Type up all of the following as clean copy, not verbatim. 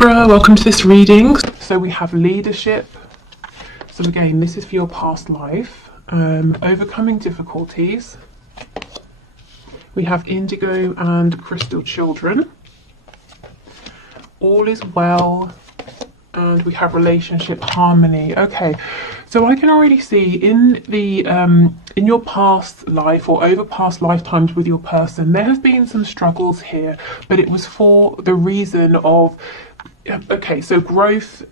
Libra, welcome to this reading. So we have leadership. So again, this is for your past life. Overcoming difficulties. We have indigo and crystal children. All is well. And we have relationship harmony. Okay, so I can already see in the in your past life or over past lifetimes with your person, there have been some struggles here, but it was for the reason of so growth,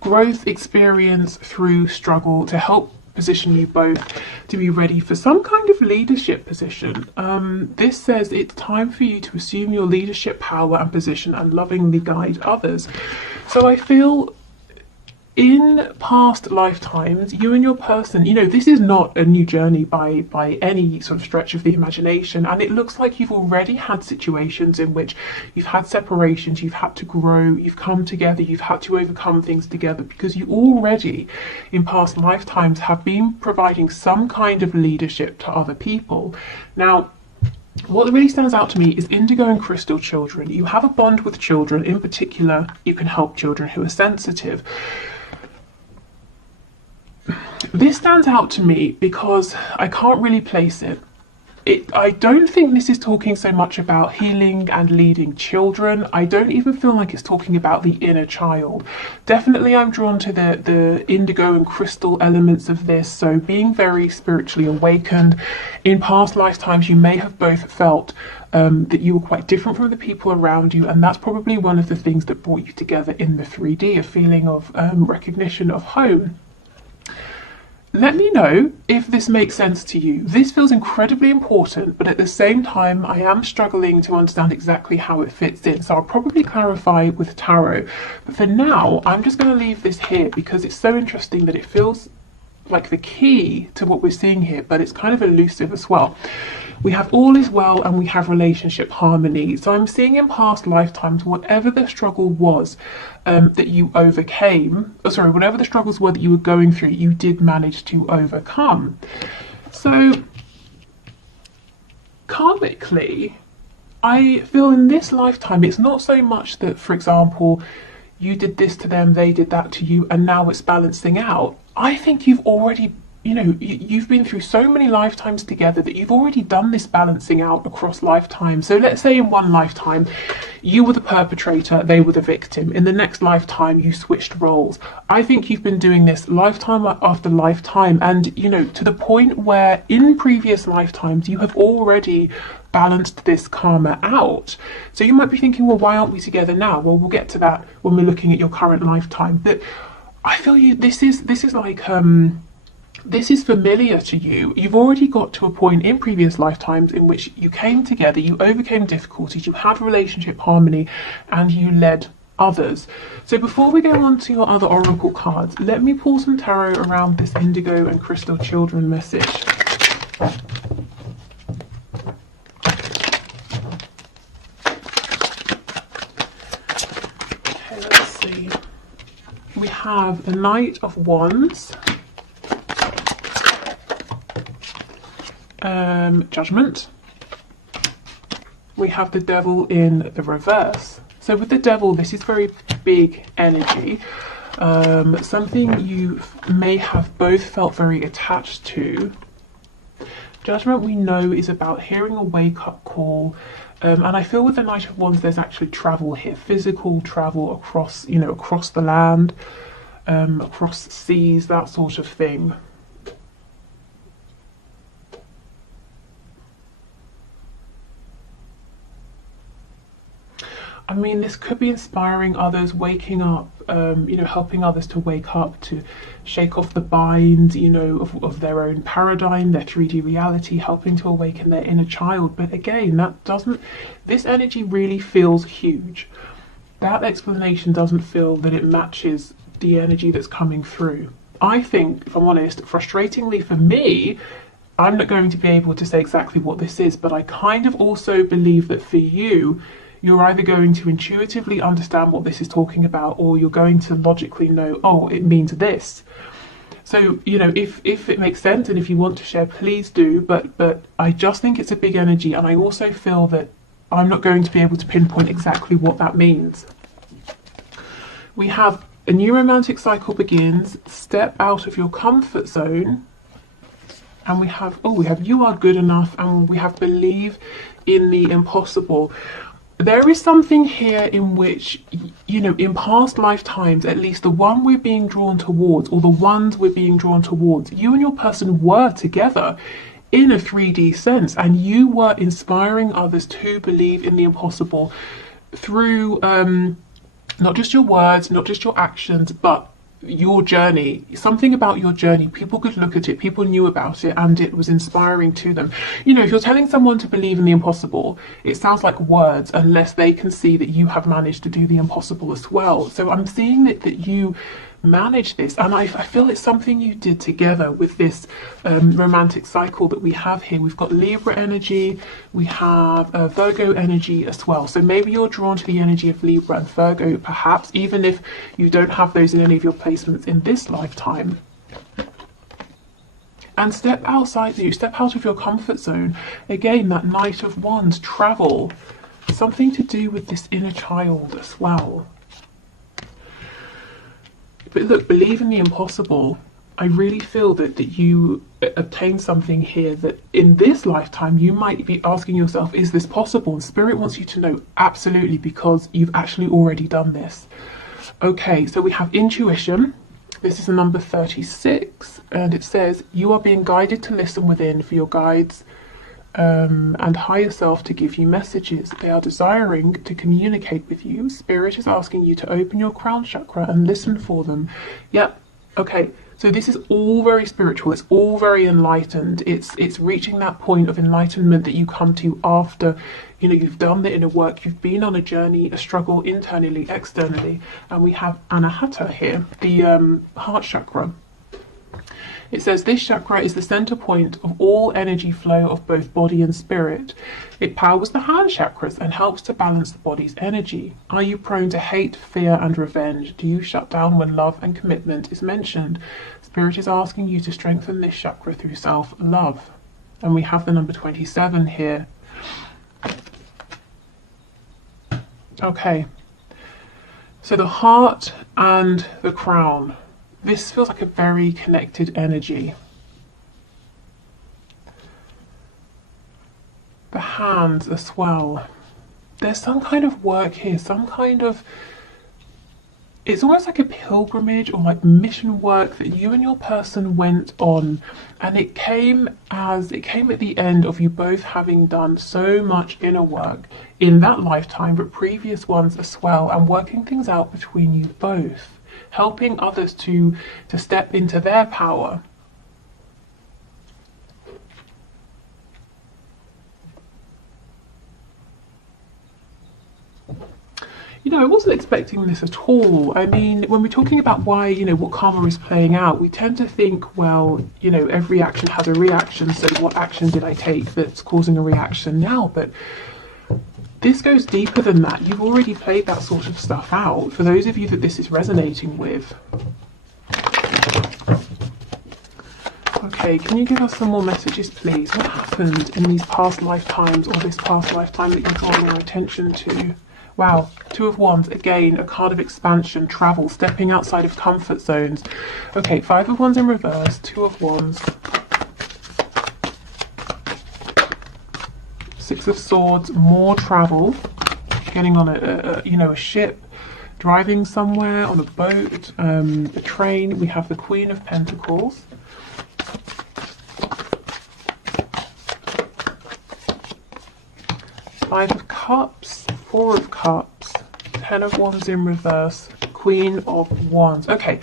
growth experience through struggle to help position you both to be ready for some kind of leadership position. This says it's time for you to assume your leadership power and position and lovingly guide others. So I feel in past lifetimes, you and your person, this is not a new journey by any sort of stretch of the imagination. And it looks like you've already had situations in which you've had separations, you've had to grow, you've come together, you've had to overcome things together, because you already in past lifetimes have been providing some kind of leadership to other people. Now, what really stands out to me is indigo and crystal children. You have a bond with children. In particular, you can help children who are sensitive. This stands out to me because I can't really place it. I don't think this is talking so much about healing and leading children. I don't even feel like it's talking about the inner child. Definitely I'm drawn to the indigo and crystal elements of this. So being very spiritually awakened. In past lifetimes, you may have both felt that you were quite different from the people around you, and that's probably one of the things that brought you together in the 3D, a feeling of recognition of home. Let me know if this makes sense to you. This feels incredibly important, but at the same time, I am struggling to understand exactly how it fits in. So I'll probably clarify with tarot. But for now, I'm just going to leave this here because it's so interesting that it feels like the key to what we're seeing here, but it's kind of elusive as well. We have all is well and we have relationship harmony. So I'm seeing in past lifetimes, whatever the struggle was that you overcame, whatever the struggles were that you were going through, you did manage to overcome. So karmically, I feel in this lifetime, it's not so much that, for example, you did this to them, they did that to you, and now it's balancing out. I think you've already you've been through so many lifetimes together that you've already done this balancing out across lifetimes. So let's say in one lifetime, you were the perpetrator, they were the victim. In the next lifetime, you switched roles. I think you've been doing this lifetime after lifetime. And, to the point where in previous lifetimes, you have already balanced this karma out. So you might be thinking, well, why aren't we together now? Well, we'll get to that when we're looking at your current lifetime. But I feel this is like, this is familiar to you. You've already got to a point in previous lifetimes in which you came together, you overcame difficulties, you had relationship harmony, and you led others. So before we go on to your other oracle cards, let me pull some tarot around this indigo and crystal children message. Okay, let's see. We have the Knight of Wands, Judgment. We have the Devil in the reverse. So with the Devil, this is very big energy, something you may have both felt very attached to. Judgment, we know, is about hearing a wake-up call, and I feel with the Knight of Wands there's actually travel here, physical travel across across the land, across seas, that sort of thing. I mean, this could be inspiring others, waking up, helping others to wake up, to shake off the binds, of their own paradigm, their 3D reality, helping to awaken their inner child. But again, this energy really feels huge. That explanation doesn't feel that it matches the energy that's coming through. I think, if I'm honest, frustratingly for me, I'm not going to be able to say exactly what this is, but I kind of also believe that for you, you're either going to intuitively understand what this is talking about, or you're going to logically know, oh, it means this. So, if it makes sense and if you want to share, please do. But I just think it's a big energy, and I also feel that I'm not going to be able to pinpoint exactly what that means. We have a new romantic cycle begins, step out of your comfort zone. And we have you are good enough, and we have believe in the impossible. There is something here in which, you know, in past lifetimes, at least the one we're being drawn towards, or the ones we're being drawn towards, you and your person were together in a 3D sense, and you were inspiring others to believe in the impossible through not just your words, not just your actions, but your journey. Something about your journey, people could look at it, people knew about it, and it was inspiring to them. You know, if you're telling someone to believe in the impossible, it sounds like words unless they can see that you have managed to do the impossible as well. So I'm seeing that you manage this, and I feel it's something you did together with this romantic cycle that we have here. We've got Libra energy, we have Virgo energy as well, so maybe you're drawn to the energy of Libra and Virgo, perhaps even if you don't have those in any of your placements in this lifetime. And step out of your comfort zone. Again, that Knight of Wands, travel, something to do with this inner child as well. But look, believe in the impossible. I really feel that you obtain something here that in this lifetime you might be asking yourself, is this possible? And Spirit wants you to know absolutely, because you've actually already done this. Okay, so we have intuition. This is the number 36, and it says, you are being guided to listen within for your guides and higher self to give you messages. They are desiring to communicate with you. Spirit is asking you to open your crown chakra and listen for them. Yep. Okay. So this is all very spiritual. It's all very enlightened. It's reaching that point of enlightenment that you come to after, you know, you've done the inner work. You've been on a journey, a struggle internally, externally. And we have Anahata here, the heart chakra. It says this chakra is the center point of all energy flow of both body and spirit. It powers the hand chakras and helps to balance the body's energy. Are you prone to hate, fear, and revenge? Do you shut down when love and commitment is mentioned? Spirit is asking you to strengthen this chakra through self-love. And we have the number 27 here. Okay. So the heart and the crown. This feels like a very connected energy. The hands as well. There's some kind of work here, some kind of, it's almost like a pilgrimage or like mission work that you and your person went on, and it came at the end of you both having done so much inner work in that lifetime, but previous ones as well, and working things out between you both, helping others to step into their power. You know, I wasn't expecting this at all. I mean, when we're talking about why, you know, what karma is playing out, we tend to think, well, you know, every action has a reaction, so what action did I take that's causing a reaction now? But this goes deeper than that. You've already played that sort of stuff out. For those of you that this is resonating with. Okay, can you give us some more messages, please? What happened in these past lifetimes, or this past lifetime that you're drawing our attention to? Wow, Two of Wands, again, a card of expansion, travel, stepping outside of comfort zones. Okay, Five of Wands in reverse, Two of Wands. Six of Swords, more travel, getting on a ship, driving somewhere, on a boat, a train. We have the Queen of Pentacles. Five of Cups, Four of Cups, Ten of Wands in reverse, Queen of Wands. Okay,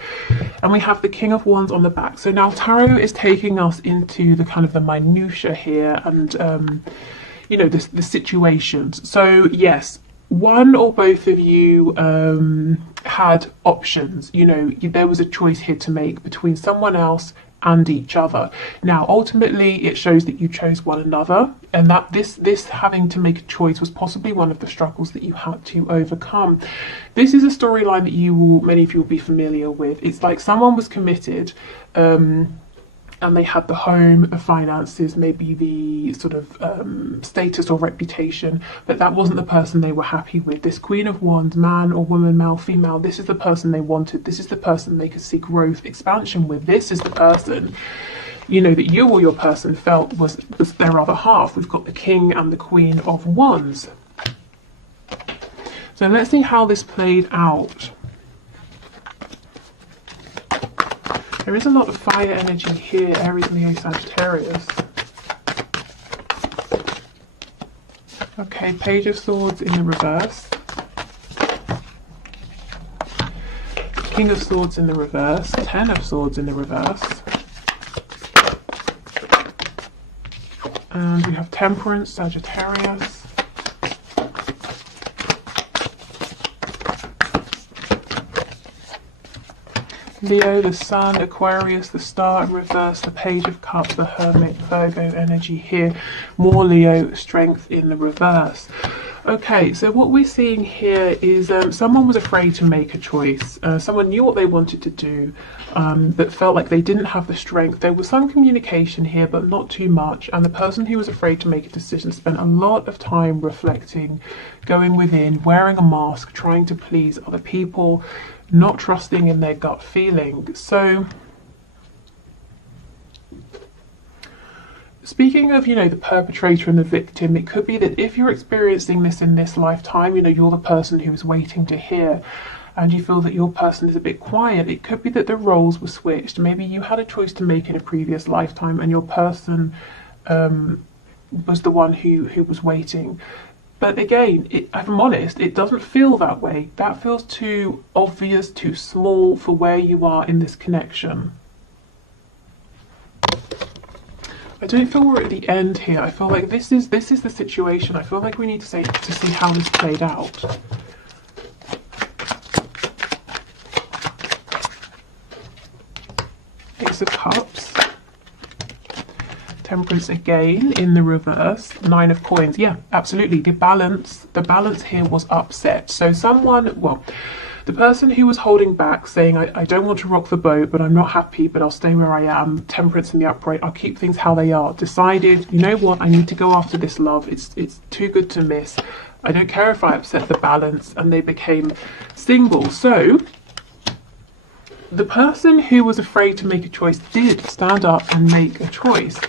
and we have the King of Wands on the back. So now Tarot is taking us into the kind of the minutiae here, and you know, the situations. So yes, one or both of you had options. You know, there was a choice here to make between someone else and each other. Now, ultimately, it shows that you chose one another, and that this having to make a choice was possibly one of the struggles that you had to overcome. This is a storyline that many of you will be familiar with. It's like someone was committed, and and they had the home, the finances, maybe the sort of status or reputation, but that wasn't the person they were happy with. This Queen of Wands, man or woman, male, female, this is the person they wanted. This is the person they could see growth, expansion with. This is the person, you know, that you or your person felt was their other half. We've got the King and the Queen of Wands. So let's see how this played out. There is a lot of fire energy here, Aries, Leo, Sagittarius. Okay, Page of Swords in the reverse. King of Swords in the reverse. Ten of Swords in the reverse. And we have Temperance, Sagittarius. Leo, the Sun, Aquarius, the Star in reverse, the Page of Cups, the Hermit, Virgo energy here. More Leo, Strength in the reverse. Okay, so what we're seeing here is someone was afraid to make a choice. Someone knew what they wanted to do, but felt like they didn't have the strength. There was some communication here, but not too much. And the person who was afraid to make a decision spent a lot of time reflecting, going within, wearing a mask, trying to please other people, not trusting in their gut feeling. So speaking of, you know, the perpetrator and the victim, it could be that if you're experiencing this in this lifetime, you know, you're the person who is waiting to hear and you feel that your person is a bit quiet. It could be that the roles were switched. Maybe you had a choice to make in a previous lifetime and your person was the one who was waiting. But again, if I'm honest, it doesn't feel that way. That feels too obvious, too small for where you are in this connection. I don't feel we're at the end here. I feel like this is the situation. I feel like we need to see how this played out. Ace of Cups. Temperance again in the reverse. Nine of Coins. Yeah, absolutely. The balance here was upset. So someone, well, the person who was holding back, saying, I don't want to rock the boat, but I'm not happy, but I'll stay where I am, Temperance in the upright, I'll keep things how they are, decided, you know what, I need to go after this love. It's too good to miss. I don't care if I upset the balance, and they became single. So the person who was afraid to make a choice did stand up and make a choice.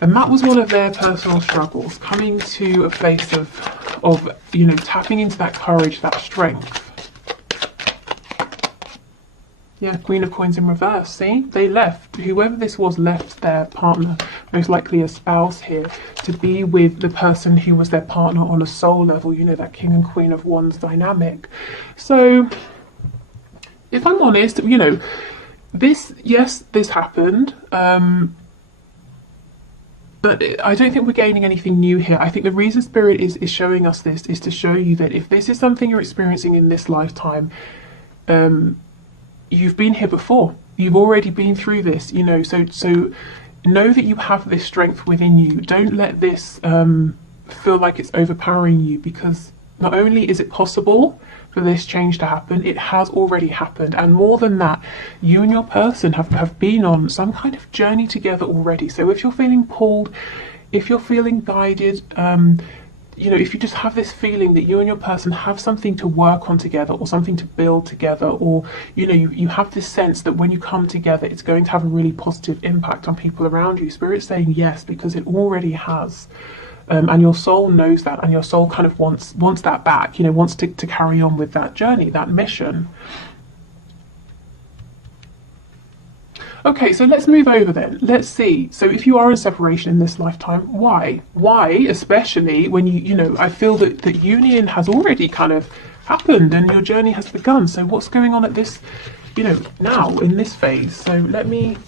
And that was one of their personal struggles, coming to a place of you know, tapping into that courage, that strength. Yeah, Queen of Coins in reverse, see? They left, whoever this was left their partner, most likely a spouse here, to be with the person who was their partner on a soul level, you know, that King and Queen of Wands dynamic. So, if I'm honest, you know, this happened, but I don't think we're gaining anything new here. I think the reason Spirit is showing us this is to show you that if this is something you're experiencing in this lifetime, you've been here before. You've already been through this, you know, so know that you have this strength within you. Don't let this feel like it's overpowering you, because not only is it possible for this change to happen, it has already happened. And more than that, you and your person have been on some kind of journey together already. So if you're feeling pulled, if you're feeling guided, you know, if you just have this feeling that you and your person have something to work on together or something to build together, or, you know, you have this sense that when you come together, it's going to have a really positive impact on people around you. Spirit's saying yes, because it already has. And your soul knows that, and your soul kind of wants that back, you know, wants to carry on with that journey, that mission. Okay, so let's move over then. Let's see. So if you are in separation in this lifetime, why? Why, especially when you know, I feel that union has already kind of happened and your journey has begun. So what's going on at this, you know, now in this phase? So let me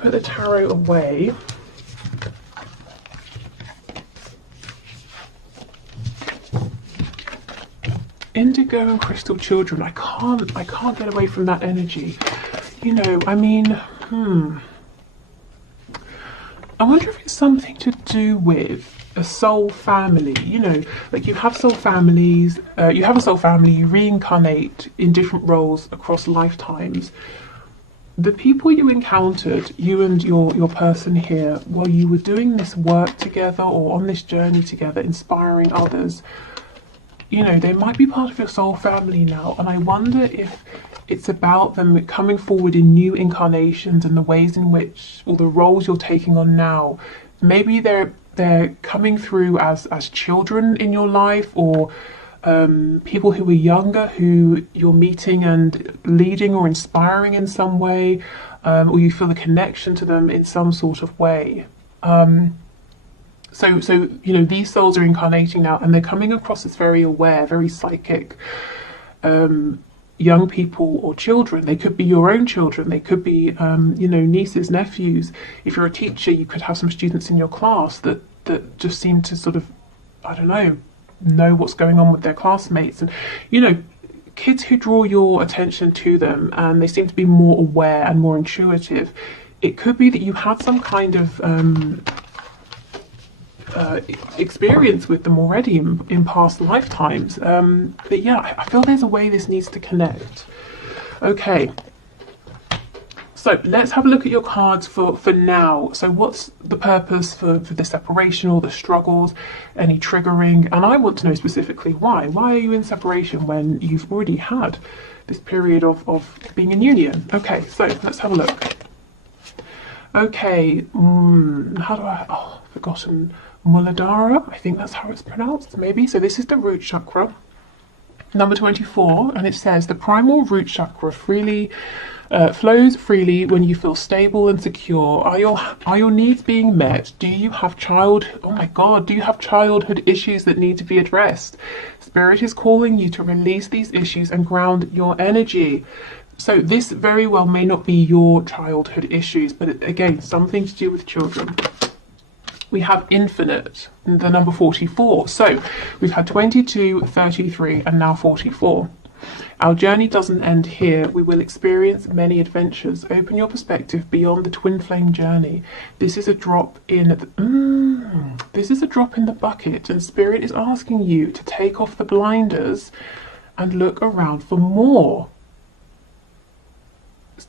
put the tarot away. Indigo and Crystal Children. I can't get away from that energy. You know, I mean, I wonder if it's something to do with a soul family. You know, like you have soul families, you reincarnate in different roles across lifetimes. the people you encountered, you and your person here, while you were doing this work together or on this journey together, inspiring others, you know, they might be part of your soul family now. And I wonder if it's about them coming forward in new incarnations and the ways in which, or the roles you're taking on now. Maybe they're coming through as children in your life, or people who are younger who you're meeting and leading or inspiring in some way, or you feel a connection to them in some sort of way. So you know, these souls are incarnating now, and they're coming across as very aware, very psychic, young people or children. They could be your own children. They could be, you know, nieces, nephews. If you're a teacher, you could have some students in your class that just seem to sort of, I don't know what's going on with their classmates. And, you know, kids who draw your attention to them and they seem to be more aware and more intuitive. It could be that you had some kind of experience with them already in past lifetimes. But yeah, I feel there's a way this needs to connect. Okay. So let's have a look at your cards for now. So what's the purpose for the separation or the struggles, any triggering? And I want to know specifically why. Why are you in separation when you've already had this period of being in union? Okay, so let's have a look. Okay, how do I've forgotten. Muladhara, I think that's how it's pronounced, maybe. So this is the root chakra, number 24, and it says the primal root chakra flows freely when you feel stable and secure. Are your needs being met? Do you have do you have childhood issues that need to be addressed? Spirit is calling you to release these issues and ground your energy. So this very well may not be your childhood issues, but again, something to do with children. We have infinite, the number 44. So we've had 22, 33, and now 44. Our journey doesn't end here. We will experience many adventures. Open your perspective beyond the twin flame journey. This is a drop in the bucket, and Spirit is asking you to take off the blinders and look around for more.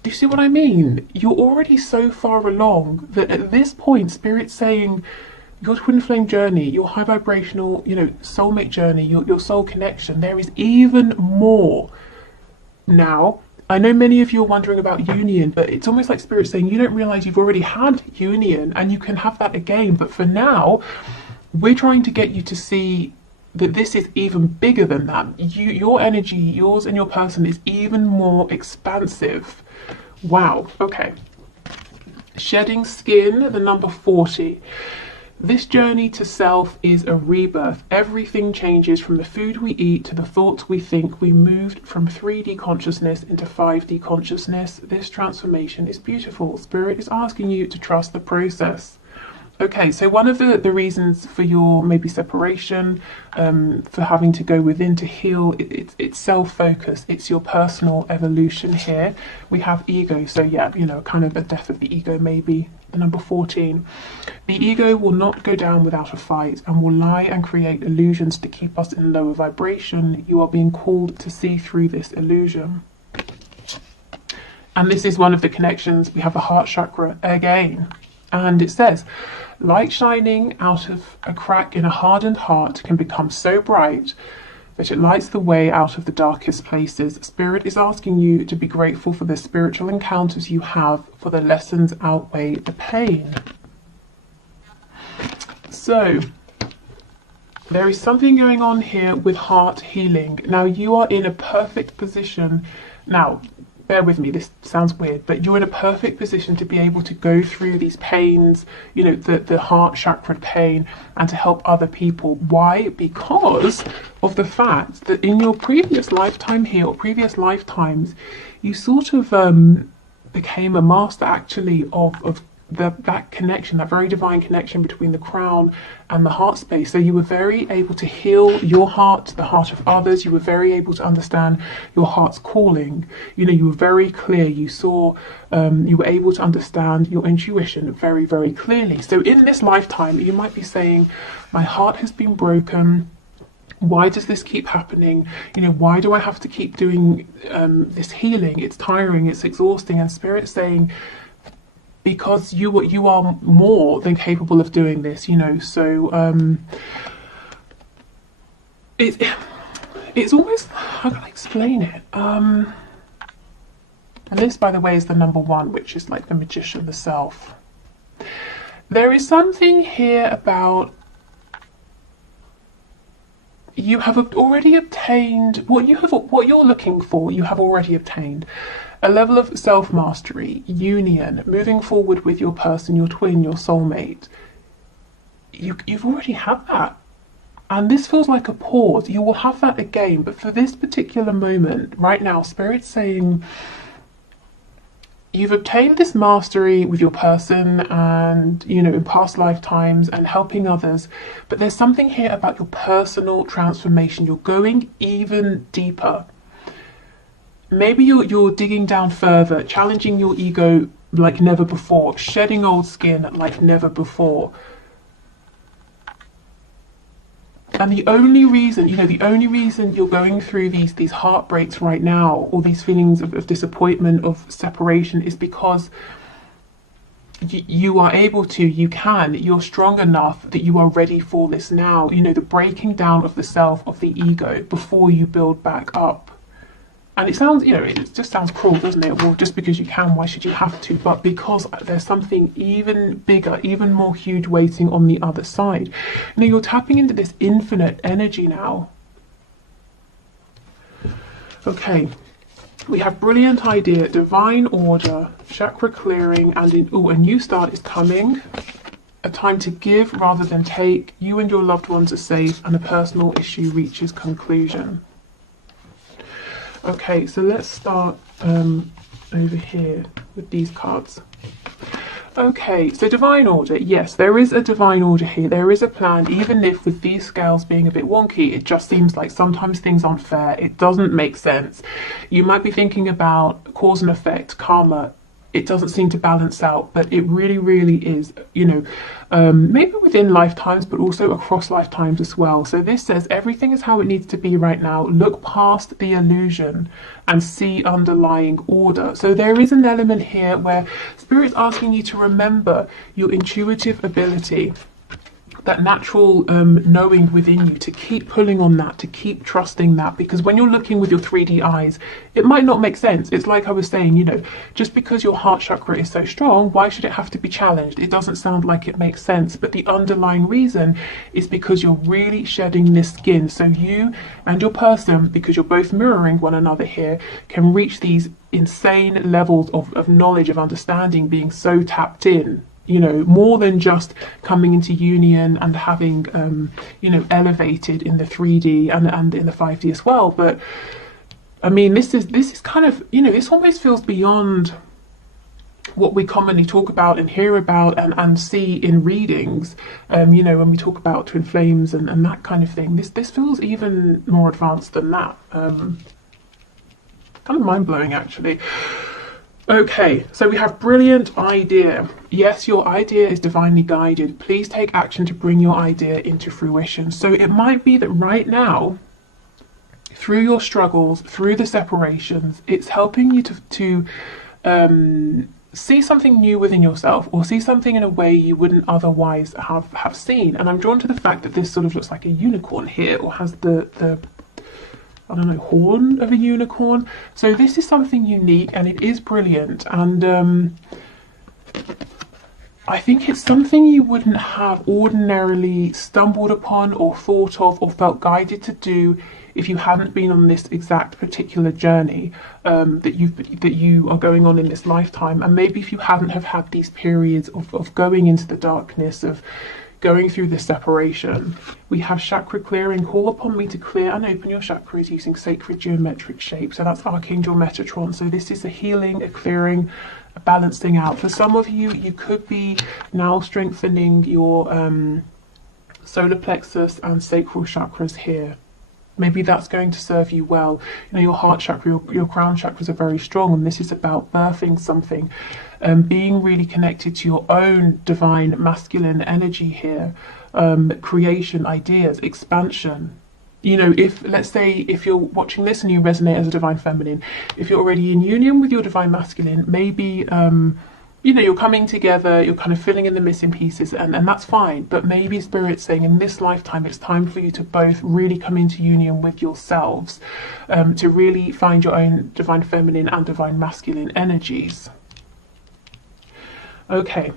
Do you see what I mean? You're already so far along that at this point, Spirit's saying your twin flame journey, your high vibrational, you know, soulmate journey, your soul connection, there is even more. Now, I know many of you are wondering about union, but it's almost like Spirit saying you don't realize you've already had union and you can have that again. But for now, we're trying to get you to see that this is even bigger than that. Your energy, yours and your person, is even more expansive. Wow, okay. Shedding skin, the number 40. This journey to self is a rebirth. Everything changes from the food we eat to the thoughts we think. We moved from 3D consciousness into 5D consciousness. This transformation is beautiful. Spirit is asking you to trust the process. Okay, so one of the reasons for your maybe separation, for having to go within to heal, it's self-focus. It's your personal evolution here. We have ego, so yeah, you know, kind of a death of the ego maybe. The number 14. The ego will not go down without a fight and will lie and create illusions to keep us in lower vibration. You are being called to see through this illusion. And this is one of the connections. We have the heart chakra again. And it says, light shining out of a crack in a hardened heart can become so bright that it lights the way out of the darkest places. Spirit is asking you to be grateful for the spiritual encounters you have, for the lessons outweigh the pain. So, there is something going on here with heart healing. Now, you are in a perfect position. Now, bear with me, this sounds weird, but you're in a perfect position to be able to go through these pains, you know, the heart chakra pain, and to help other people. Why? Because of the fact that in your previous lifetime here, or previous lifetimes, you sort of became a master actually of that connection, that very divine connection between the crown and the heart space. So you were very able to heal your heart, the heart of others. You were very able to understand your heart's calling. You know, you were very clear. You saw, you were able to understand your intuition very, very clearly. So in this lifetime, you might be saying, my heart has been broken. Why does this keep happening? You know, why do I have to keep doing this healing? It's tiring, it's exhausting. And Spirit's saying, because you are more than capable of doing this, you know. So it's almost, how can I explain it? And this, by the way, is the number one, which is like the Magician, the self. There is something here about you have already obtained what you're looking for. You have already obtained a level of self-mastery, union, moving forward with your person, your twin, your soulmate. You've already had that. And this feels like a pause. You will have that again. But for this particular moment, right now, Spirit's saying you've obtained this mastery with your person and, you know, in past lifetimes and helping others. But there's something here about your personal transformation. You're going even deeper. Maybe you're digging down further, challenging your ego like never before, shedding old skin like never before. And the only reason, you know, the only reason you're going through these heartbreaks right now, or these feelings of disappointment, of separation, is because you are able to, you're strong enough that you are ready for this now. You know, the breaking down of the self, of the ego, before you build back up. And it sounds, you know, it just sounds cruel, doesn't it? Well, just because you can, why should you have to? But because there's something even bigger, even more huge waiting on the other side. You know, you're tapping into this infinite energy now. Okay, we have brilliant idea, divine order, chakra clearing, and a new start is coming. A time to give rather than take. You and your loved ones are safe, and a personal issue reaches conclusion. Okay, so let's start over here with these cards. Okay, so divine order. Yes, there is a divine order here. There is a plan, even if with these scales being a bit wonky, it just seems like sometimes things aren't fair. It doesn't make sense. You might be thinking about cause and effect, karma. It doesn't seem to balance out, but it really, really is, you know, maybe within lifetimes, but also across lifetimes as well. So this says everything is how it needs to be right now. Look past the illusion and see underlying order. So there is an element here where Spirit's asking you to remember your intuitive ability, that natural knowing within you, to keep pulling on that, to keep trusting that, because when you're looking with your 3D eyes, it might not make sense. It's like I was saying, you know, just because your heart chakra is so strong, why should it have to be challenged? It doesn't sound like it makes sense, but the underlying reason is because you're really shedding this skin. So you and your person, because you're both mirroring one another here, can reach these insane levels of knowledge, of understanding, being so tapped in. You know, more than just coming into union and having, you know, elevated in the 3D and in the 5D as well. But I mean, this is kind of, you know, this almost feels beyond what we commonly talk about and hear about and see in readings. You know, when we talk about twin flames and that kind of thing, this feels even more advanced than that. Kind of mind blowing, actually. Okay, so we have brilliant idea. Yes, your idea is divinely guided. Please take action to bring your idea into fruition. So it might be that right now, through your struggles, through the separations, it's helping you to see something new within yourself, or see something in a way you wouldn't otherwise have seen. And I'm drawn to the fact that this sort of looks like a unicorn here, or has the I don't know, horn of a unicorn. So this is something unique, and it is brilliant. And I think it's something you wouldn't have ordinarily stumbled upon or thought of or felt guided to do if you hadn't been on this exact particular journey that you are going on in this lifetime. And maybe if you hadn't have had these periods of going into the darkness, of going through this separation. We have chakra clearing. Call upon me to clear and open your chakras using sacred geometric shapes. So that's Archangel Metatron. So this is a healing, a clearing, a balancing out. For some of you, you could be now strengthening your solar plexus and sacral chakras here. Maybe that's going to serve you well. You know, your heart chakra, your crown chakras are very strong, and this is about birthing something, being really connected to your own divine masculine energy here, creation, ideas, expansion. You know, if, let's say, if you're watching this and you resonate as a divine feminine, if you're already in union with your divine masculine, maybe, you know, you're coming together, you're kind of filling in the missing pieces, and that's fine. But maybe Spirit's saying in this lifetime, it's time for you to both really come into union with yourselves, to really find your own divine feminine and divine masculine energies. Okay.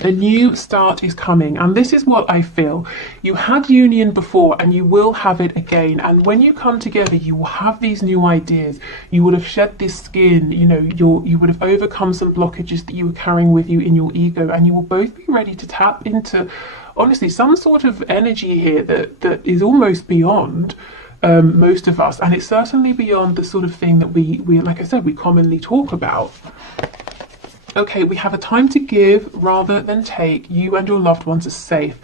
A new start is coming, and this is what I feel. You had union before and you will have it again, and when you come together you will have these new ideas. You would have shed this skin, you know, you would have overcome some blockages that you were carrying with you in your ego, and you will both be ready to tap into, honestly, some sort of energy here that is almost beyond most of us, and it's certainly beyond the sort of thing that we like I said, we commonly talk about. Okay, we have a time to give rather than take. You and your loved ones are safe.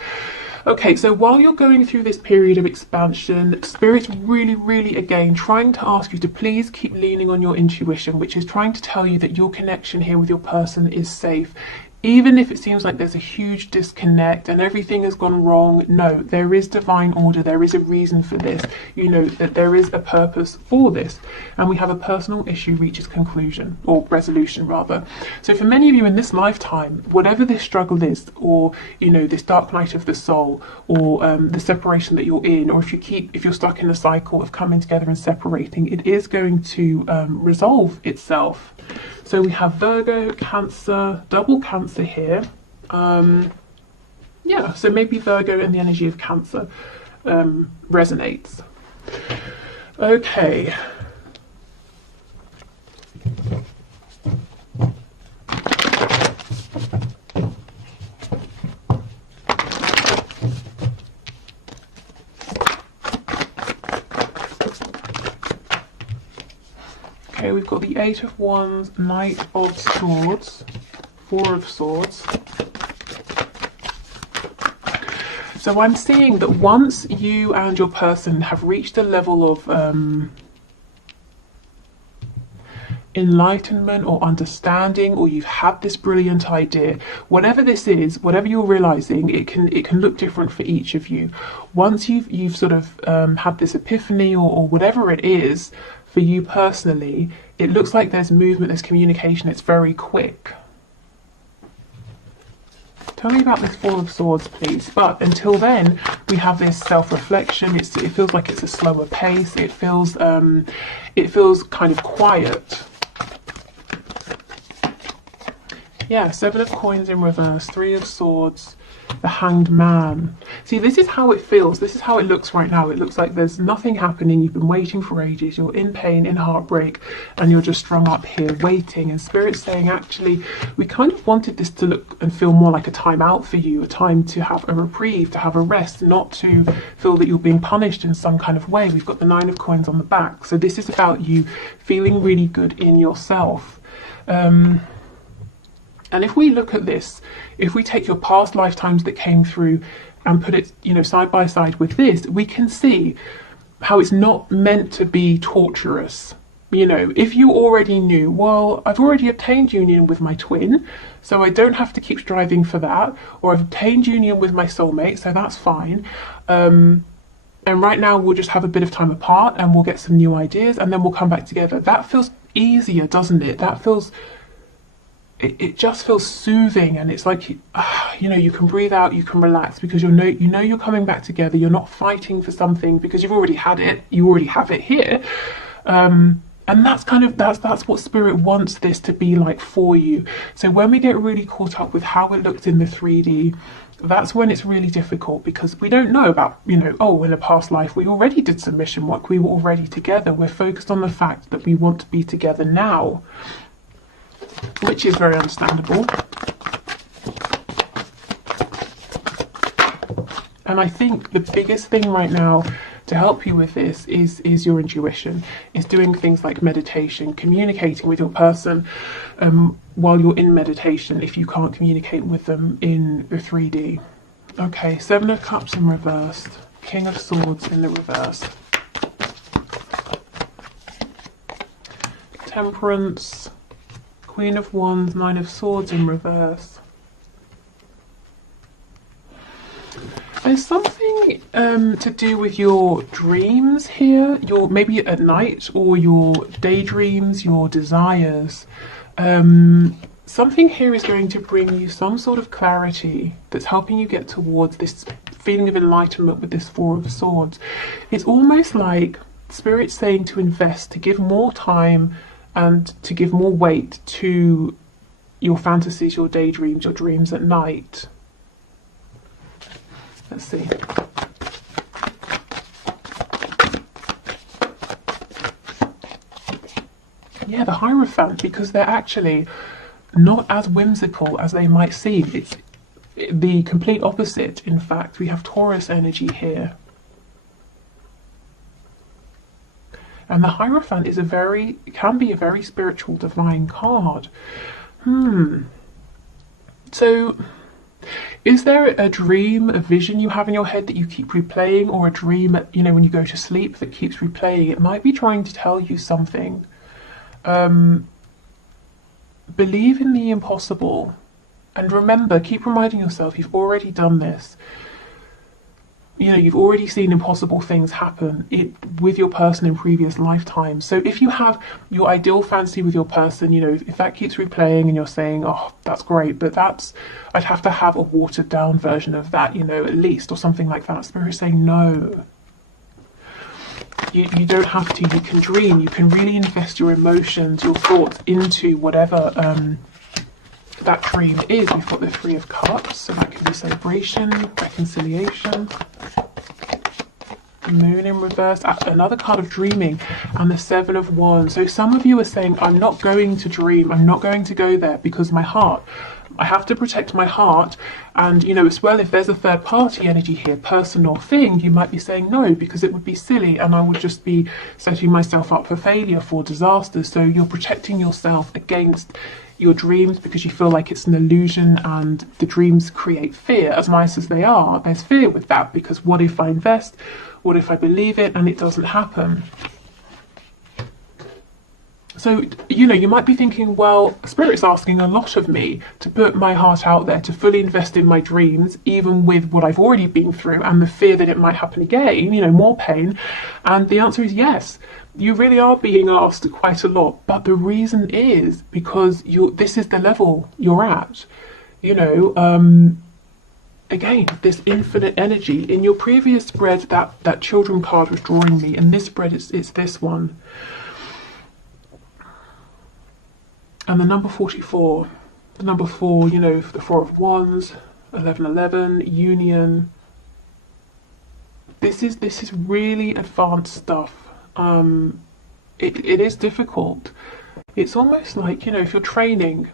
Okay, so while you're going through this period of expansion, Spirit's really, again, trying to ask you to please keep leaning on your intuition, which is trying to tell you that your connection here with your person is safe. Even if it seems like there's a huge disconnect and everything has gone wrong, no, there is divine order. There is a reason for this. You know that there is a purpose for this. And we have a personal issue reaches conclusion, or resolution rather. So for many of you in this lifetime, whatever this struggle is, or, you know, this dark night of the soul, or the separation that you're in, or if you're stuck in a cycle of coming together and separating, it is going to resolve itself. So we have Virgo, Cancer, double Cancer here. Yeah, so maybe Virgo and the energy of Cancer resonates. Okay. Okay, we've got the Eight of Wands, Knight of Swords, Four of Swords. So I'm seeing that once you and your person have reached a level of enlightenment or understanding, or you've had this brilliant idea, whatever this is, whatever you're realizing, it can look different for each of you. Once you've sort of had this epiphany, or whatever it is for you personally, it looks like there's movement, there's communication, it's very quick. Tell me about this Four of Swords, please. But until then, we have this self-reflection. It feels like it's a slower pace. It feels kind of quiet. Yeah, Seven of Coins in reverse, Three of Swords, the Hanged Man. See, this is how it feels. This is how it looks right now. It looks like there's nothing happening. You've been waiting for ages. You're in pain, in heartbreak, and you're just strung up here waiting. And Spirit's saying, actually, we kind of wanted this to look and feel more like a time out for you, a time to have a reprieve, to have a rest, not to feel that you're being punished in some kind of way. We've got the Nine of Coins on the back. So this is about you feeling really good in yourself. And if we look at this, if we take your past lifetimes that came through and put it, you know, side by side with this, we can see how it's not meant to be torturous. You know, if you already knew, well, I've already obtained union with my twin, so I don't have to keep striving for that, or I've obtained union with my soulmate, so that's fine. And right now we'll just have a bit of time apart and we'll get some new ideas and then we'll come back together. That feels easier, doesn't it? That feels... It just feels soothing, and it's like, you know, you can breathe out, you can relax, because you know you're coming back together. You're not fighting for something because you've already had it. You already have it here, and that's what Spirit wants this to be like for you. So when we get really caught up with how it looked in the 3D, that's when it's really difficult, because we don't know about, you know, oh, in a past life we already did some mission work. We were already together. We're focused on the fact that we want to be together now, which is very understandable. And I think the biggest thing right now to help you with this is your intuition, is doing things like meditation, communicating with your person while you're in meditation if you can't communicate with them in the 3D. Okay, Seven of Cups in reverse, King of Swords in the reverse, Temperance, Queen of Wands, Nine of Swords in reverse. There's something something to do with your dreams here, your maybe at night, or your daydreams, your desires. Something here is going to bring you some sort of clarity that's helping you get towards this feeling of enlightenment with this Four of Swords. It's almost like Spirit's saying to invest, to give more time and to give more weight to your fantasies, your daydreams, your dreams at night. Let's see. Yeah, the Hierophant, because they're actually not as whimsical as they might seem. It's the complete opposite. In fact, we have Taurus energy here. And the Hierophant is can be a very spiritual, divine card. So, is there a dream, a vision you have in your head that you keep replaying, or a dream, when you go to sleep that keeps replaying? It might be trying to tell you something. Believe in the impossible. And remember, keep reminding yourself you've already done this. You've already seen impossible things happen with your person in previous lifetimes. So if you have your ideal fantasy with your person, if that keeps replaying and you're saying, oh, that's great, but I'd have to have a watered down version of that, at least, or something like that. Spirit's saying, no. You don't have to. You can dream. You can really invest your emotions, your thoughts into whatever that dream is. We've got the Three of Cups, so that can be celebration, reconciliation. Moon in reverse, another card of dreaming, and the Seven of Wands. So some of you are saying, I'm not going to dream, I'm not going to go there because I have to protect my heart. And as well, if there's a third party energy here, person or thing, you might be saying no because it would be silly and I would just be setting myself up for failure, for disaster. So you're protecting yourself against your dreams because you feel like it's an illusion, and the dreams create fear. As nice as they are, there's fear with that, because what if I invest? What if I believe it and it doesn't happen? So, you might be thinking, well, Spirit's asking a lot of me to put my heart out there, to fully invest in my dreams, even with what I've already been through and the fear that it might happen again, more pain. And the answer is yes. You really are being asked quite a lot, but the reason is because this is the level you're at. Again, this infinite energy. In your previous spread, that children card was drawing me, and this spread, it's this one. And the number 44, the number 4, the Four of Wands, 1111, union. This is really advanced stuff. It is difficult. It's almost like, if you're training,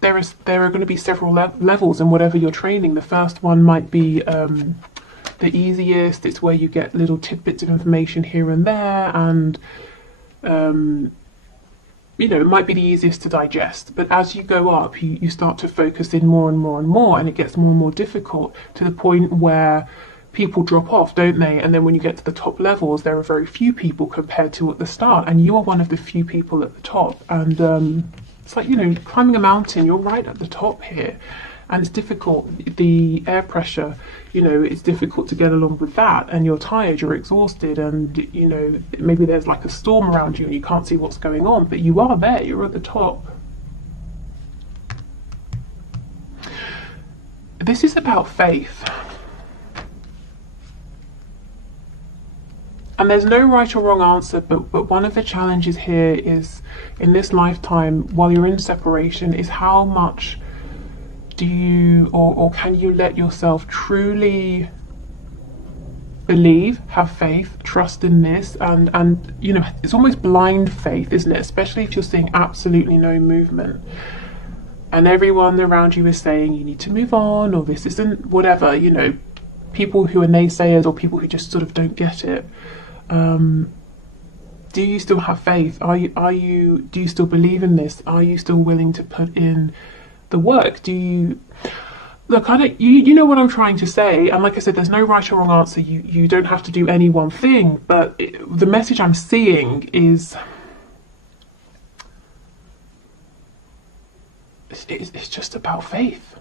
there are going to be several levels in whatever you're training. The first one might be the easiest. It's where you get little tidbits of information here and there, and it might be the easiest to digest. But as you go up, you start to focus in more and more and more, and it gets more and more difficult, to the point where people drop off, don't they? And then when you get to the top levels, there are very few people compared to at the start, and you are one of the few people at the top. And it's like, climbing a mountain, you're right at the top here, and it's difficult. The air pressure, it's difficult to get along with that, and you're tired, you're exhausted, and maybe there's like a storm around you and you can't see what's going on, but you are there, you're at the top. This is about faith. And there's no right or wrong answer, but one of the challenges here is, in this lifetime, while you're in separation, is how much do you, or can you let yourself truly believe, have faith, trust in this, and it's almost blind faith, isn't it? Especially if you're seeing absolutely no movement, and everyone around you is saying you need to move on, or this isn't whatever, people who are naysayers, or people who just sort of don't get it. Do you still have faith? Do you still believe in this? Are you still willing to put in the work? Do you look? You know what I'm trying to say. And like I said, there's no right or wrong answer. You don't have to do any one thing. But the message I'm seeing is it's just about faith.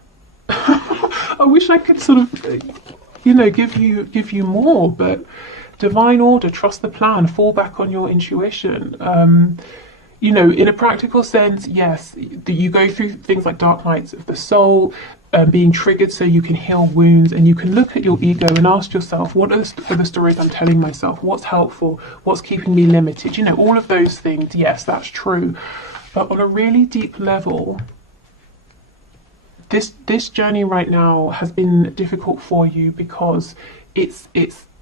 I wish I could sort of you know, give you more. But divine order, trust the plan, fall back on your intuition. You know, in a practical sense, yes, you go through things like dark nights of the soul, being triggered so you can heal wounds, and you can look at your ego and ask yourself, what are the stories I'm telling myself? What's helpful? What's keeping me limited? You know, all of those things, yes, that's true. But on a really deep level, this journey right now has been difficult for you because it's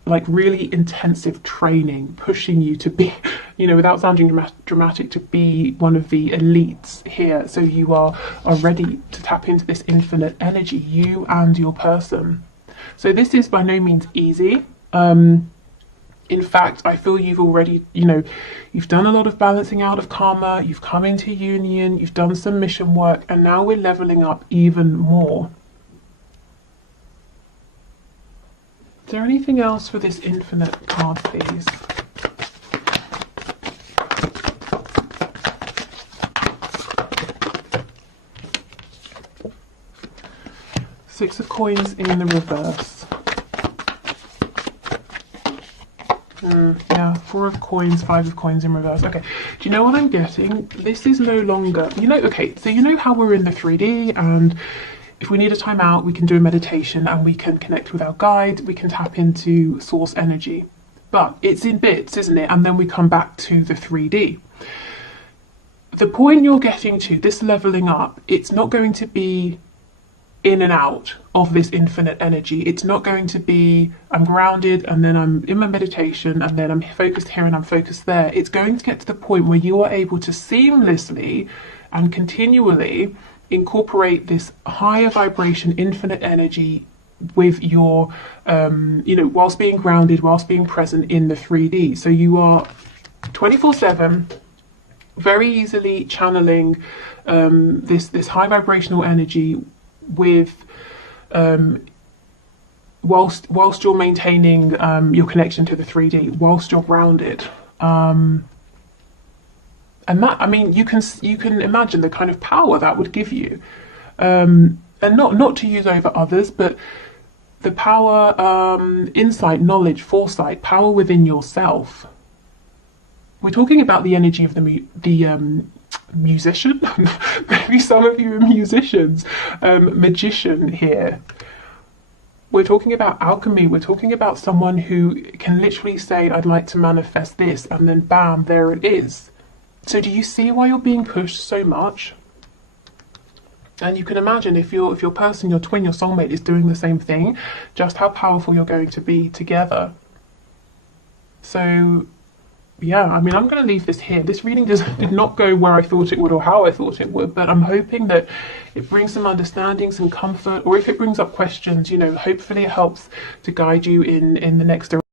like really intensive training, pushing you to be, you know, without sounding dramatic, to be one of the elites here. So you are ready to tap into this infinite energy, you and your person. So this is by no means easy. In fact, I feel you've already, you know, you've done a lot of balancing out of karma, you've come into union, you've done some mission work, and now we're leveling up even more. Is there anything else for this infinite card, please? Six of Coins in the reverse. Yeah, Four of Coins, Five of Coins in reverse. Okay, do you know what I'm getting? This is no longer, you know, okay, so you know how we're in the 3D, and if we need a time out, we can do a meditation and we can connect with our guide, we can tap into source energy. But it's in bits, isn't it? And then we come back to the 3D. The point you're getting to, this leveling up, it's not going to be in and out of this infinite energy. It's not going to be, I'm grounded and then I'm in my meditation and then I'm focused here and I'm focused there. It's going to get to the point where you are able to seamlessly and continually incorporate this higher vibration infinite energy with your you know, whilst being grounded, whilst being present in the 3D. So you are 24/7 very easily channeling this high vibrational energy with whilst you're maintaining your connection to the 3D, whilst you're grounded. And that, I mean, you can imagine the kind of power that would give you, and not to use over others, but the power, insight, knowledge, foresight, power within yourself. We're talking about the energy of the musician. Maybe some of you are musicians, magician here. We're talking about alchemy. We're talking about someone who can literally say, I'd like to manifest this, and then bam, there it is. So do you see why you're being pushed so much? And you can imagine if your person, your twin, your soulmate is doing the same thing, just how powerful you're going to be together. So yeah, I mean, I'm going to leave this here. This reading did not go where I thought it would or how I thought it would, but I'm hoping that it brings some understanding, some comfort, or if it brings up questions, you know, hopefully it helps to guide you in the next direction.